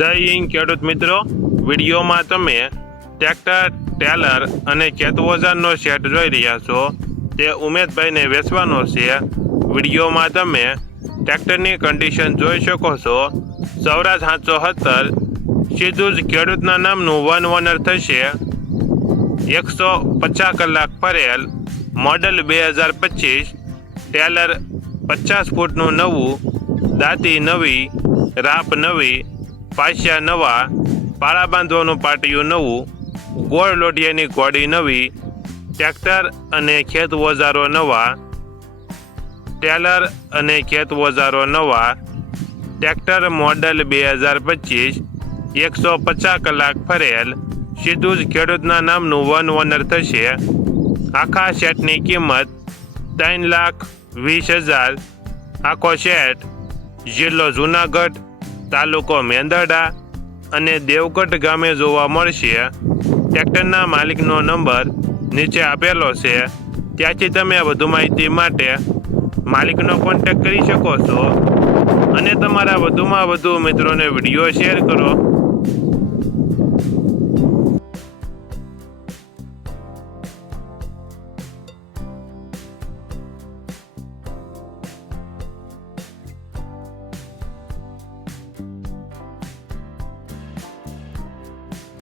જય હિન્દ ખેડૂત મિત્રો, વિડીયોમાં તમે ટ્રેક્ટર, ટેલર અને ખેતઓજારનો સેટ જોઈ રહ્યા છો. તે ઉમેદભાઈને વેચવાનો છે. વિડીયોમાં તમે ટ્રેક્ટરની કન્ડિશન જોઈ શકો છો. સૌરાજ 770 સીધું જ ખેડૂતના નામનું વન ઓનર થશે. 150 કલાક ફરેલ, મોડલ 2025. ટેલર 50 ફૂટનું નવું, દાંતી નવી, રાપ નવી, પાછા નવા, પાળા બાંધવાનું પાટિયું નવું, ગોળ લોઢિયાની ઘોડી નવી, ટ્રેક્ટર અને ખેત ઓજારો નવા, ટેલર અને ખેત ઓજારો નવા, ટ્રેક્ટર મોડલ 2025, 150 કલાક ફરેલ, સીધું જ ખેડૂતના નામનું વન ઓનર થશે. આખા સેટની કિંમત 3,20,000. આખો સેટ જિલ્લો જૂનાગઢ, તાલુકો મેંદરડા અને દેવગઢ ગામે જોવા મળશે. ટ્રેક્ટરના માલિકનો નંબર નીચે આપેલો છે, ત્યાંથી તમે વધુ માહિતી માટે માલિકનો કોન્ટેક્ટ કરી શકો છો અને તમારા વધુમાં વધુ મિત્રોને વિડીયો શેર કરો.